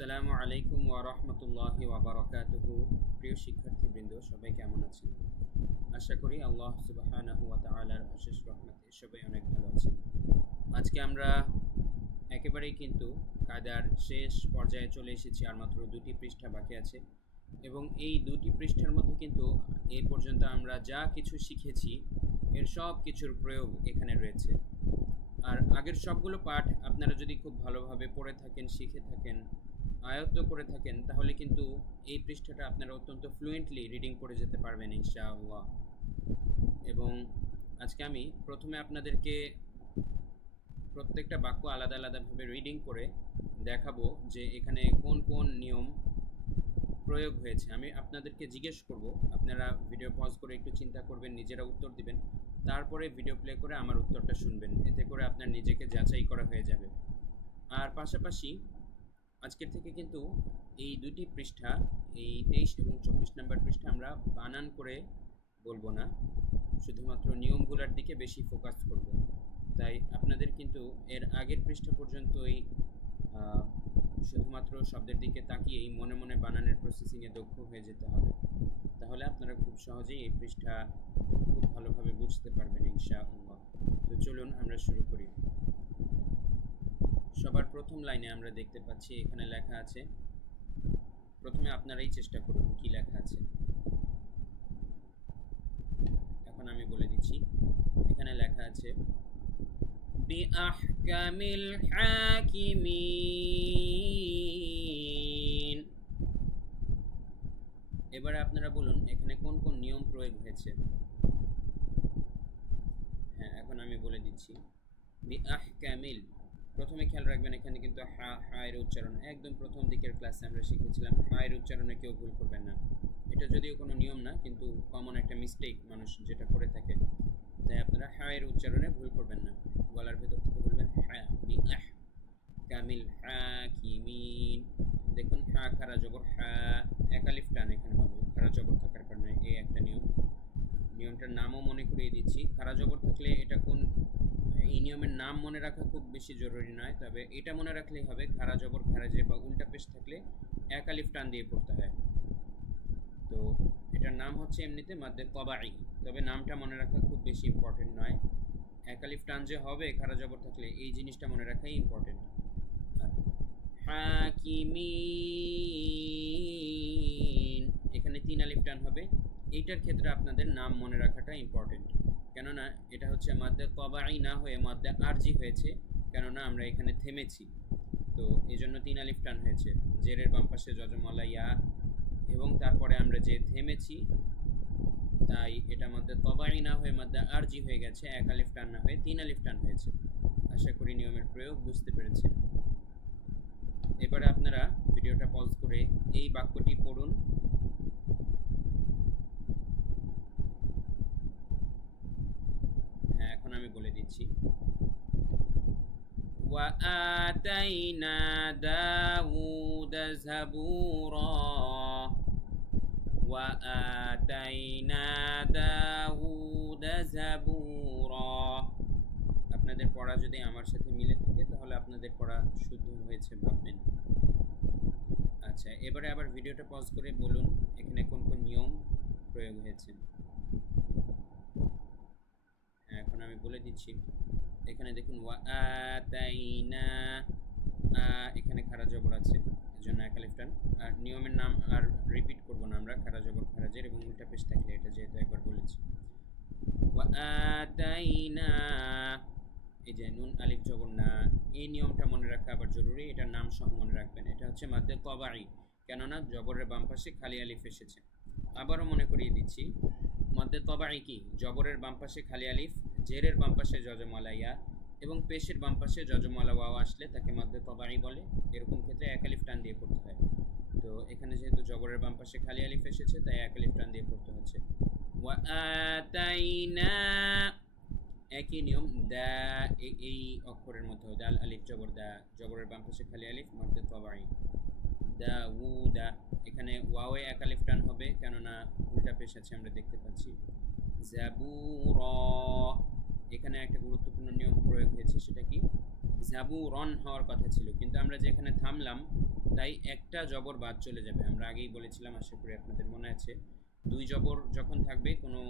আসসালামু আলাইকুম ওয়া রাহমাতুল্লাহি ওয়া বারাকাতুহু। প্রিয় শিক্ষার্থীবৃন্দ, সবাই কেমন আছেন? আশা করি আল্লাহ সুবহানাহু ওয়া তাআলার অশেষ রহমতে সবাই অনেক ভালো আছেন। আজকে আমরা একেবারেই কিন্তু কায়দার শেষ পর্যায়ে চলে এসেছি, আর মাত্র দুটি পৃষ্ঠা বাকি আছে এবং এই দুটি পৃষ্ঠার মধ্যে কিন্তু এই পর্যন্ত আমরা যা কিছু শিখেছি এর সব কিছুর প্রয়োগ এখানে রয়েছে। আর আগের সবগুলো পাঠ আপনারা যদি খুব ভালোভাবে পড়ে থাকেন, শিখে থাকেন, আয়ত্ত করে থাকেন, তাহলে কিন্তু এই পৃষ্ঠাটা আপনারা অত্যন্ত ফ্লুয়েন্টলি রিডিং করে যেতে পারবেন ইনশাআল্লাহ। এবং আজকে আমি প্রথমে আপনাদেরকে প্রত্যেকটা বাক্য আলাদা আলাদাভাবে রিডিং করে দেখাবো যে এখানে কোন কোন নিয়ম প্রয়োগ হয়েছে। আমি আপনাদেরকে জিজ্ঞেস করব, আপনারা ভিডিও পজ করে একটু চিন্তা করবেন, নিজেরা উত্তর দিবেন, তারপরে ভিডিও প্লে করে আমার উত্তরটা শুনবেন। এতে করে আপনার নিজেকে যাচাই করা হয়ে যাবে। আর পাশাপাশি আজকের থেকে কিন্তু এই দুটি পৃষ্ঠা, এই 23 এবং 24 নম্বর পৃষ্ঠা আমরা বানান করে বলবো না, শুধুমাত্র নিয়মগুলোর দিকে বেশি ফোকাস করব। তাই আপনাদের কিন্তু এর আগের পৃষ্ঠা পর্যন্তই শুধুমাত্র শব্দের দিকে তাকিয়েই মনে মনে বানানের প্রসেসিংয়ে দক্ষ হয়ে যেতে হবে। তাহলে আপনারা খুব সহজেই এই পৃষ্ঠা খুব ভালোভাবে বুঝতে পারবেন ইনশাআল্লাহ। তো চলুন আমরা শুরু করি। সবার প্রথম লাইনে আমরা দেখতে পাচ্ছি এখানে লেখা আছে, প্রথমে আপনারাই চেষ্টা করুন কি লেখা আছে। এখন আমি বলে দিচ্ছি, এখানে লেখা আছে বিআহকামিল হাকিমিন। এবারে আপনারা বলুন এখানে কোন কোন নিয়ম প্রয়োগ হয়েছে। হ্যাঁ, এখন আমি বলে দিচ্ছি বিআহকামিল। প্রথমে খেয়াল রাখবেন এখানে কিন্তু হায়ের উচ্চারণ একদম প্রথম দিকের ক্লাসে আমরা শিখেছিলাম, হায়ের উচ্চারণে কেউ ভুল করবেন না। এটা যদিও কোনো নিয়ম না, কিন্তু কমন একটা মিস্টেক মানুষ যেটা করে থাকে, তাই আপনারা হায়ের উচ্চারণে ভুল করবেন না। গলার ভেতর থেকে বলবেন হ্যাঁ, বিআহ কামিল হাকিমিন। দেখুন হা খারা জবর হা, একালিফ টান এখানে হবে খারা জবর থাকার কারণে, এই একটা নিয়ম। নিয়মটার নামও মনে করিয়ে দিচ্ছি। খারা জবর থাকলে এটা কোন, এই নিয়মের নাম মনে রাখা খুব বেশি জরুরি নয়, তবে এটা মনে রাখলেই হবে খারা জবর খারাজে বা উল্টা পেশ থাকলে একালিফ টান দিয়ে পড়তে হয়। তো এটার নাম হচ্ছে এমনিতে মাদ্দে তবাই, তবে নামটা মনে রাখা খুব বেশি ইম্পর্টেন্ট নয়। একালিফ টান যে হবে খারা জবর থাকলে এই জিনিসটা মনে রাখাই ইম্পর্টেন্ট। হাকিমিন, এখানে 3 আলিফ টান হবে। এইটার ক্ষেত্রে আপনাদের নাম মনে রাখাটা ইম্পর্টেন্ট, কেননা এটা হচ্ছে মাদ্দে তবাই না হয়ে মাদ্দে আরজি হয়েছে, কেননা আমরা এখানে থেমেছি। তো এই জন্য 3 আলিফ টান হয়েছে, জেরের বাম পাশে যজমলা ইয়া, এবং তারপরে আমরা যে থেমেছি তাই এটা মাদ্দে তবাই না হয়ে মাদ্দে আরজি হয়ে গেছে, 1 আলিফ টান না হয়ে 3 আলিফ টান হয়েছে। আশা করি নিয়মের প্রয়োগ বুঝতে পেরেছেন। এবারে আপনারা ভিডিওটা পজ করে এই বাক্যটি পড়ুন। হ্যাঁ, এখন আমি বলে দিচ্ছি وآتينا داود زبورا وآتينا داود زبورا। আপনাদের পড়া যদি আমার সাথে মিলে থাকে তাহলে আপনাদের পড়া শুদ্ধ হয়েছে ভাববেন। আচ্ছা, এবারে আবার ভিডিওটা পজ করে বলুন এখানে কোন কোন নিয়ম প্রয়োগ হয়েছে। হ্যাঁ, এখন আমি বলে দিচ্ছি। এখানে দেখুন ওয়াতাইনা, এখানে খারা জবর আছে, এজন্য এক আলিফ টান। আর নিয়মের নাম আর রিপিট করব না আমরা, খারা জবর খারাজের এবং উল্টা পেশ থাকলে, এটা যেহেতু একবার বলেছি। ওয়াতাইনা, এই যে নুন আলিফ জবর না, এই নিয়মটা মনে রাখা আবার জরুরি, এটার নাম সহ মনে রাখবেন। এটা হচ্ছে মাদ্দে তবাই, কেননা জবরের বাম পাশে খালি আলিফ এসেছে। আবারও মনে করিয়ে দিচ্ছি, মাদ্দে তবাই কি, জবরের বাম পাশে খালি আলিফ, জেরের বাম পাশে যজমালা ইয়া এবং পেশের বাম পাশে যজমালা ওয়াও আসলে তাকে মাদ্দে তবাই বলে। এরকম ক্ষেত্রে এক আলিফ টান দিয়ে পড়তে হয়। তো এখানে যেহেতু জবরের বাম পাশে খালি আলিফ এসেছে তাই এক আলিফ টান দিয়ে পড়তে হচ্ছে। ওয়াতাইনা, একই নিয়ম, দা এই অক্ষরের মধ্যে দাল আলিফ জবর দা, জবরের বাম পাশে খালি আলিফ, মাদ্দে তবাই। দাউদা, এখানে ওয়াওয়ে এক আলিফ টান হবে কেননা উল্টা পেশ আছে আমরা দেখতে পাচ্ছি। জাবুরা, এখানে একটা গুরুত্বপূর্ণ নিয়ম প্রয়োগ হয়েছে, সেটা কি, জাবুরন হওয়ার কথা ছিল, কিন্তু আমরা যেখানে থামলাম তাই একটা জবর বাদ চলে যাবে। আমরা আগেই বলেছিলাম, আশা করি আপনাদের মনে আছে, দুই জবর যখন থাকবে কোনো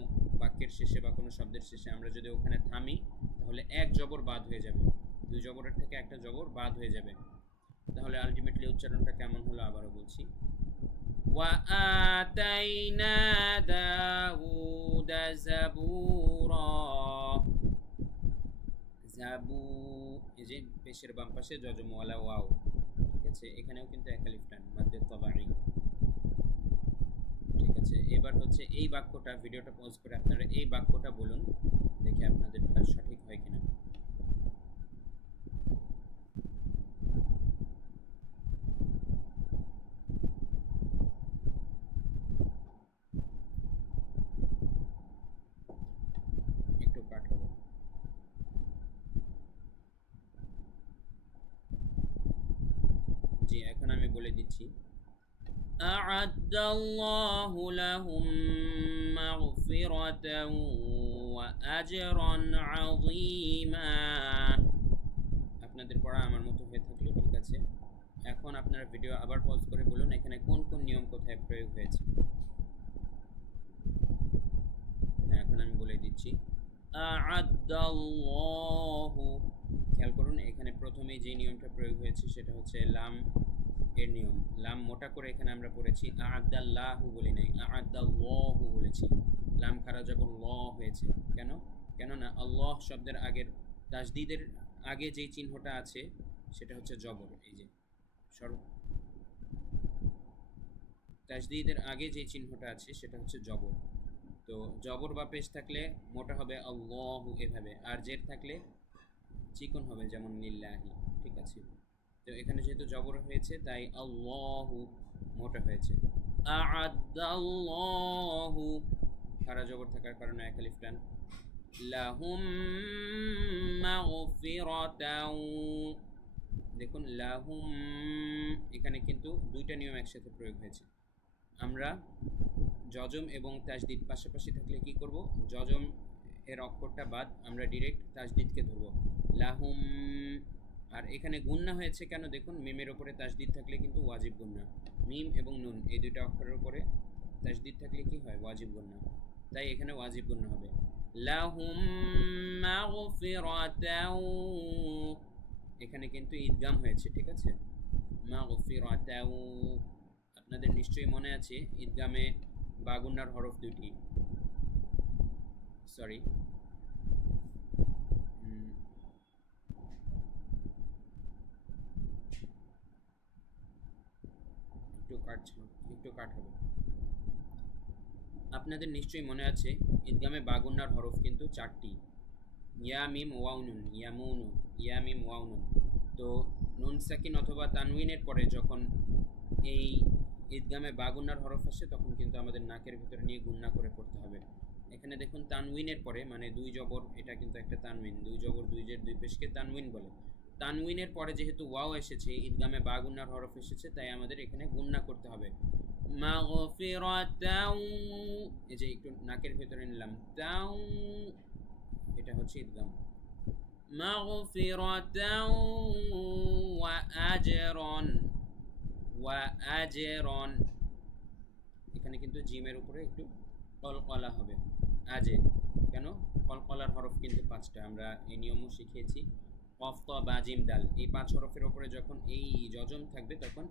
বাক্যের শেষে বা কোনো শব্দের শেষে, আমরা যদি ওখানে থামি তাহলে এক জবর বাদ হয়ে যাবে, দুই জবরের থেকে একটা জবর বাদ হয়ে যাবে। তাহলে আলটিমেটলি উচ্চারণটা কেমন হলো আবারও বলছি, وآتينا داود زبورا। জাবু, এই যে পেশের বাম পাশে জজমওয়ালা ওয়াও, ঠিক আছে, এখানেও কিন্তু এক আলিফ টান, মাদ্দে তাবাঈ। ঠিক আছে, এবার হচ্ছে এই বাক্যটা, ভিডিওটা পজ করে আপনারা এই বাক্যটা বলুন, দেখে আপনাদেরটা সঠিক হয় কিনা। একটু কাট হবে। জি, এখন আমি বলে দিচ্ছি, أعد الله لهم مغفرة وأجرا عظيما। আপনাদের পড়া আমার মতো হয়ে থাকলে ঠিক আছে। এখন আপনারা ভিডিও আবার পজ করে বলুন এখানে কোন কোন নিয়ম কোথায় প্রয়োগ হয়েছে। হ্যাঁ, এখন আমি বলে দিচ্ছি, আ'আদাল্লাহু, খেয়াল করুন এখানে প্রথমে যে নিয়মটা প্রয়োগ হয়েছে সেটা হচ্ছে লাম এর নিয়ম। লাম মোটা করে এখানে আমরা পড়েছি, আ'আদাল্লাহু বলি নাই, আ'আদাল্লাহু বলেছি। লাম খারা যখন ল হয়েছে, কেন? কেননা আল্লাহ শব্দের আগের তাসদীদের আগে যেই চিহ্নটা আছে সেটা হচ্ছে জবর। এই যে তাসদীদের আগে যে চিহ্নটা আছে সেটা হচ্ছে জবর। তো জবর বা পেশ থাকলে মোটা হবে আল্লাহু এভাবে, আর জের থাকলে চিকন হবে, যেমন লিল্লাহি। ঠিক আছে, তো এখানে যেহেতু জবর হয়েছে তাই আল্লাহু মোটা হয়েছে। আ'আদাল্লাহু খারা জবর থাকার কারণে এক আলিফ টান। লাহুম মাগফিরাতাও, দেখুন লাহুম, এখানে কিন্তু দুইটা নিয়ম একসাথে প্রয়োগ হয়েছে। আমরা জজম এবং তাজদিদ পাশাপাশি থাকলে কি করব, জজম এর অক্ষরটা বাদ আমরা ডিরেক্ট তাজদিদকে ধরব, লাহুম। আর এখানে গুন্না হয়েছে কেন, দেখুন মিমের ওপরে তাজদিদ থাকলে কিন্তু ওয়াজিব গুন্না, মিম এবং নুন এই দুইটা অক্ষরের উপরে তাজদিদ থাকলে কি হয়, ওয়াজিব গুন্না, তাই এখানে ওয়াজিব গুন্না হবে। লাহুম মাগফিরাতাও, এখানে কিন্তু ঈদগাম হয়েছে, ঠিক আছে, মাগফিরাতাও। আপনাদের নিশ্চয়ই মনে আছে ঈদগামে বাগুন্নার হরফ দুটি, সরি একটু কাট হবে। আপনাদের নিশ্চয়ই মনে আছে ঈদগামে বাগুন্নার হরফ কিন্তু চারটি, ইয়া মিম ওয়াও নুন, ইয়ামুনু, ইয়া মিম ওয়াও নুন। তো নুন সাকিন অথবা তানউইনের পরে যখন এই ঈদগামে বাগুন্নার হরফ আসে তখন কিন্তু আমাদের নাকের ভিতরে নিয়ে গুন্না করে পড়তে হবে। এখানে দেখুন তানউইনের পরে, মানে দুই জবর, এটা কিন্তু একটা তানউইন, দুই জবর দুই জের দুই পেশকে তানউইন বলে। তানউইনের পরে যেহেতু ওয়াও এসেছে, ঈদগামে বাগুন্নার হরফ এসেছে, তাই আমাদের এখানে গুন্না করতে হবে। মাগফিরাতাও, এই যে একটু নাকের ভিতরে নিলাম, তাও, এটা হচ্ছে ঈদগাম। মাগফিরাতাও ওয়া আজরান, ওয়া আজরান, এখানে কিন্তু জিমের উপরে একটু কলকলা হবে, আজে, কেন? কলকলার হরফ কিন্তু পাঁচটা, আমরা এই নিয়মও শিখিয়েছি। কফ ত বা জিম দাল, এই পাঁচ হরফের উপরে যখন এই জজম থাকবে তখন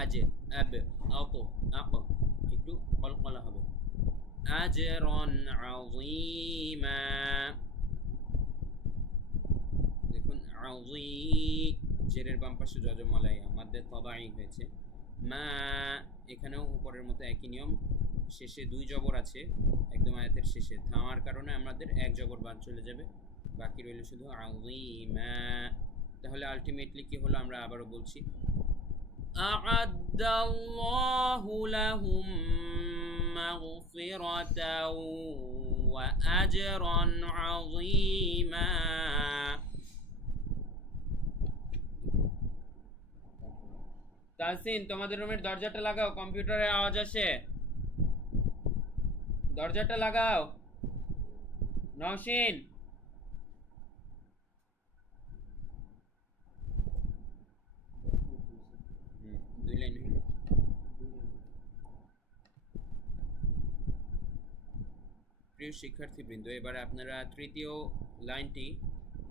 আজে, আব, আত, আক একটু কলকলা হবে। আজরান আযীমা, দেখুন আযী, জেরের বাম পাশে জজম আলাইয়া, মাদ্দে তাবাঈ হয়েছে। মা, এখানেও উপরের মতো একই নিয়ম, শেষে দুই জবর আছে একদম আয়াতের শেষে, থামার কারণে আমাদের এক জবর বাদ চলে যাবে, বাকি রইল শুধু আযীমা। তাহলে আলটিমেটলি কি হলো, আমরা আবারও বলছি, আ'আদাল্লাহু লাহুম মাগফিরাতাও ওয়া আজরান আযীমা। তাহসিন, তোমাদের রুমের দরজাটা লাগাও, কম্পিউটারে আওয়াজ আসে, দরজাটা লাগাও। নওশিন, প্রিয় শিক্ষার্থীবৃন্দ, এবারে আপনারা তৃতীয় লাইনটি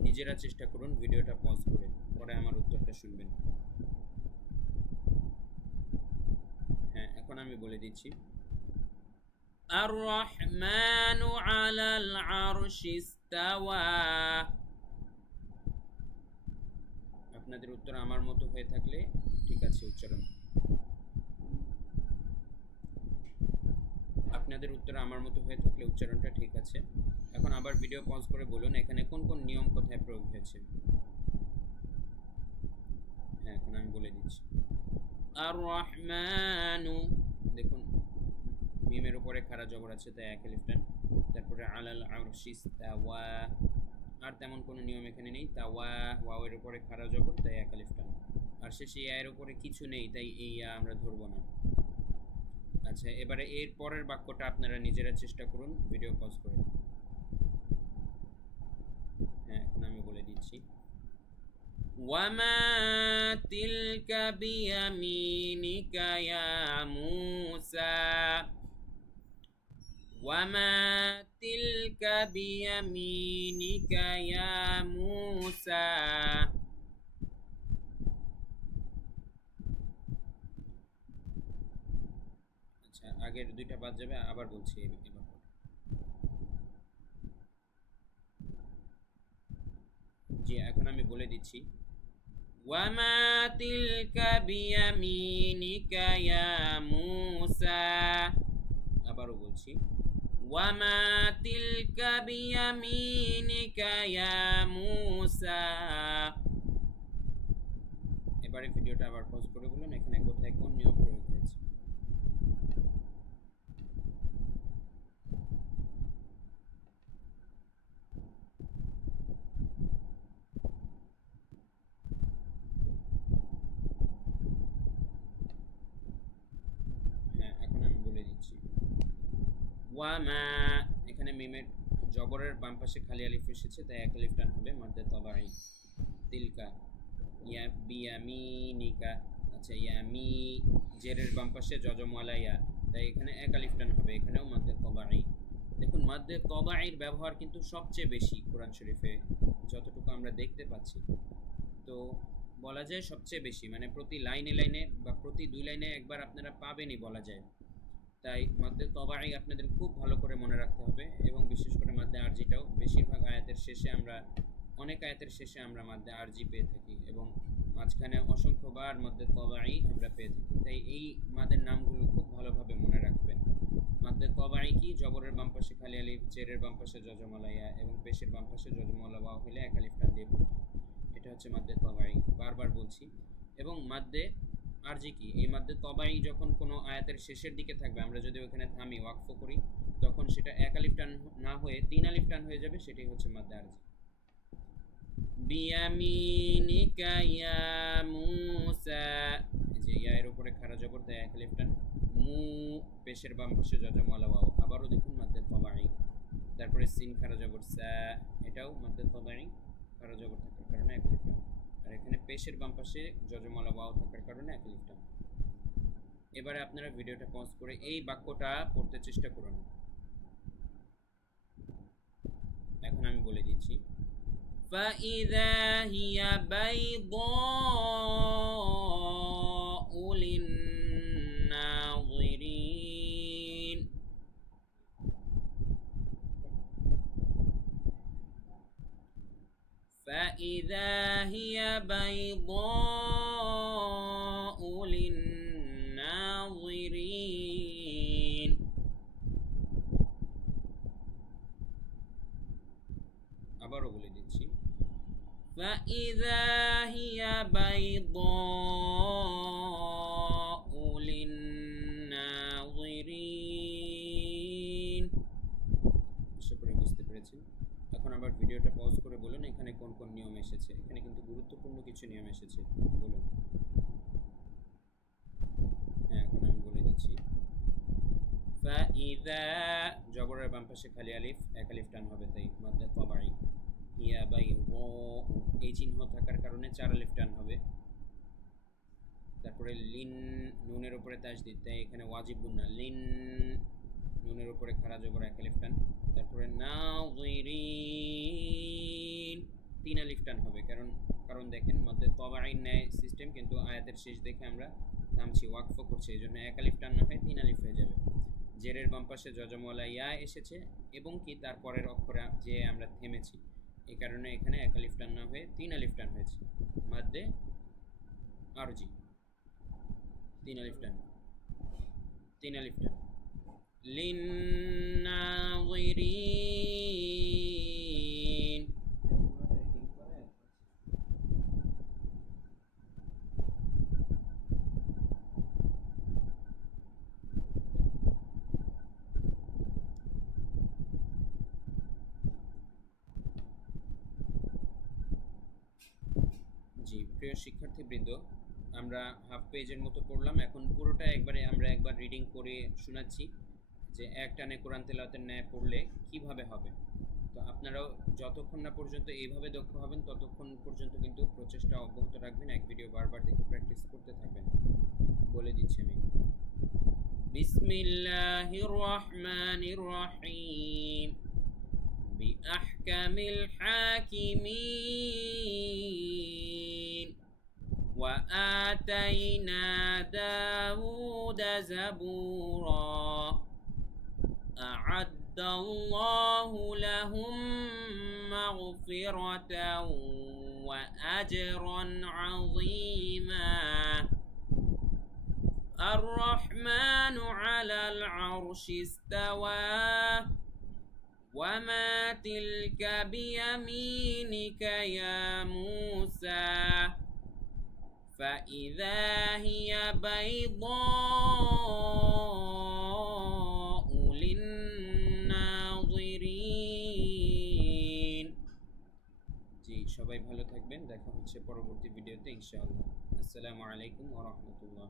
নিজেরা চেষ্টা করুন, ভিডিওটা পজ করে, পরে আমার উত্তরটা শুনবেন। হ্যাঁ, এখন আমি বলে দিচ্ছি। আর রহমানু আলাল আরশি ইস্তাওয়া। আপনাদের উত্তর আমার মতো হয়ে থাকলে ঠিক আছে উচ্চারণ। আপনাদের উত্তর আমার মতো হয়ে থাকলে উচ্চারণটা ঠিক আছে। এখন আবার ভিডিও পজ করে বলুন এখানে কোন কোন নিয়ম কোথায় প্রয়োগ হয়েছে। হ্যাঁ, এখন আমি বলে দিচ্ছি। আর রহমানু, দেখুন মিমের উপরে খাড়া জবর আছে তাই এক আলিফ টান। তারপরে আলাল আরশি ইস্তাওয়া, আর তেমন কোনো নিয়ম এখানে নেই। তাওয়া, ওয়াওয়ের উপরে খাড়া জবর তাই এক আলিফ টান। আর শেষে ইয়ার উপরে কিছু নেই তাই এই ইয়া আমরা ধরবো না। আচ্ছা, এবারে এর পরের বাক্যটা আপনারা নিজেরা চেষ্টা করুন, ভিডিও পজ করে। হ্যাঁ, এখন আমি বলে দিচ্ছি। ওয়ামা তিলকা বিয়ামিনিকা ইয়া মূসা। ওয়ামা তিলকা বিয়ামিনিকা ইয়া মূসা। আচ্ছা, আগের দুইটা বাদ যাবে, আবার বলছি এবার। জি, এখন আমি বলে দিচ্ছি। ওয়ামা তিলকা বিয়ামিনিকা ইয়া মূসা। আবারও বলছি। ওয়ামা তিলকা বিয়ামিনিকা ইয়া মূসা। এবারে ভিডিওটা আবার পজ করে বলুন এখানে কোথায় কোন নিয়ম প্রয়োগ হয়েছে। হ্যাঁ, এখন আমি বলে দিচ্ছি। ওয়ামা, এখানে মিমের জবরের বাম পাশে খালি আলিফ এসেছে তাই এক আলিফ টান হবে মাদ্দে তবাই। তিলকা ইয়া বিয়ামিনিকা। আচ্ছা, ইয়ামি জেরের বাম পাশে জজমওয়ালা ইয়া তাই এখানে এক আলিফ টান হবে, এখানেও মাদ্দে তবাই। দেখুন মাদ্দে তবাইয়ের ব্যবহার কিন্তু সবচেয়ে বেশি কোরআন শরীফে, যতটুকু আমরা দেখতে পাচ্ছি। তো বলা যায় সবচেয়ে বেশি, মানে প্রতি লাইনে লাইনে বা প্রতি দুই লাইনে একবার আপনারা পাবেনই বলা যায়। তাই মাদ্দে তবাই আপনাদের খুব ভালো করে মনে রাখতে হবে, এবং বিশেষ করে মাদ্দে আরজিটাও। বেশিরভাগ আয়াতের শেষে আমরা, অনেক আয়াতের শেষে আমরা মাদ্দে আরজি পেয়ে থাকি, এবং মাঝখানে অসংখ্যবার মাদ্দে তবাই আমরা পেয়ে থাকি। তাই এই মাদের নামগুলো খুব ভালোভাবে মনে রাখবেন। মাদ্দে তবাই কি? জবরের বাম পাশে খালি আলিফ, জেরের বাম পাশে জজমওয়ালা ইয়া এবং পেশের বাম পাশে জজমওয়ালা ওয়াও হলে এক আলিফ টান দিয়ে পড়তে হয়। এটা হচ্ছে মাদ্দে তবাই, বারবার বলছি। এবং মাদ্দে আরজি কি? এই মাদ্দে তবাই যখন কোনো আয়াতের শেষের দিকে থাকবে, আমরা যদি ওখানে থামি ওয়াকফ করি, তখন সেটা এক আলিফ টান না হয়ে তিন আলিফ টান হয়ে যাবে, সেটাই হচ্ছে মাদ্দে আরজি। বিয়ামিনিকা ইয়া মূসা, এই যে ইয়া এর উপরে খাড়া জবর তাই এক আলিফ টান। মু, পেশের বাম পাশে জজমওয়ালা ওয়াও, আবারও দেখুন মাদ্দে তবাই। তারপরে সিন খাড়া জবর সা, এটাও মাদ্দে তবাই, খাড়া জবর থাকার কারণে এক আলিফ টান। আর এখানে পেশের বাম পাশে জজমওয়ালা ওয়াও থাকার কারণে এক আলিফ টান। এবারে আপনারা ভিডিওটা পজ করে এই বাক্যটা পড়তে চেষ্টা করুন। এখন আমি বলে দিচ্ছি। فإذا هي بيضاء للناظرين। فإذا هي بيضاء للناظرين। আবারও বলে দিচ্ছি। فإذا هي بيضاء للناظرين। আশা করি বুঝতে পেরেছেন। এখন আবার ভিডিওটা পজ করে বলুন এখানে কোন কোন নিয়ম এসেছে। এখানে কিন্তু গুরুত্বপূর্ণ কিছু নিয়ম এসেছে, বলুন। হ্যাঁ, এখন আমি বলে দিচ্ছি। ফাইদা, জবরের বাম পাশে খালি আলিফ, এক আলিফ টান হবে তাই মাদ্দে তবাই। ইয়া বাই ও, এই চিহ্ন থাকার কারণে চার আলিফ টান হবে। তারপরে লিন, নুনের উপরে তাসদিদ তাই এখানে ওয়াজিব গুন্না লিন, নুনের উপরে খাড়া জবর এক আলিফ টান। তারপরে নাযিরিন, 3 আলিফ টান হবে, কারণ দেখেন মধ্যে তবাইন ন্যায় সিস্টেম, কিন্তু আয়াতের শেষ দেখে আমরা থামছি, ওয়াকফ করছি, এই জন্য 1 আলিফ টান না হয়ে 3 আলিফ হয়ে যাবে। জেরের বাম পাশে যজমওয়ালা ইয়া এসেছে এবং কি তারপরের অক্ষরে যে আমরা থেমেছি, এই কারণে এখানে 1 আলিফ টান না হয়ে 3 আলিফ টান হয়েছে। মাদ্দে আরজি 3 আলিফ টান, 3 আলিফ টান। লিন্নাযিরিন, জি প্রিয় শিক্ষার্থীবৃন্দ, আমরা হাফ পেজের মতো পড়লাম, এখন পুরোটা আমরা একবার রিডিং করে শোনাচ্ছি যে এক টানে কোরআন তেলাওয়াতের ন্যায় পড়লে কিভাবে হবে। তো আপনারাও যতক্ষণ না পর্যন্ত এইভাবে দক্ষ হবেন ততক্ষণ পর্যন্ত কিন্তু প্রচেষ্টা অব্যাহত রাখবেন, এক ভিডিও বারবার দেখে প্র্যাকটিস করতে থাকবেন। বলে দিচ্ছি আমি। বিসমিল্লাহির রহমানির রহিম, বিআহকামিল হাকিমিন وآتينا داود زبورا أعد الله لهم مغفرة وأجرا عظيما الرحمن على العرش استوى وما تلك بيمينك يا موسى فإذا هي بيضاء للناظرين। জি সবাই ভালো থাকবেন, দেখা হচ্ছে পরবর্তী ভিডিওতে ইনশাআল্লাহ। আসসালামু আলাইকুম ওয়া রাহমাতুল্লাহ।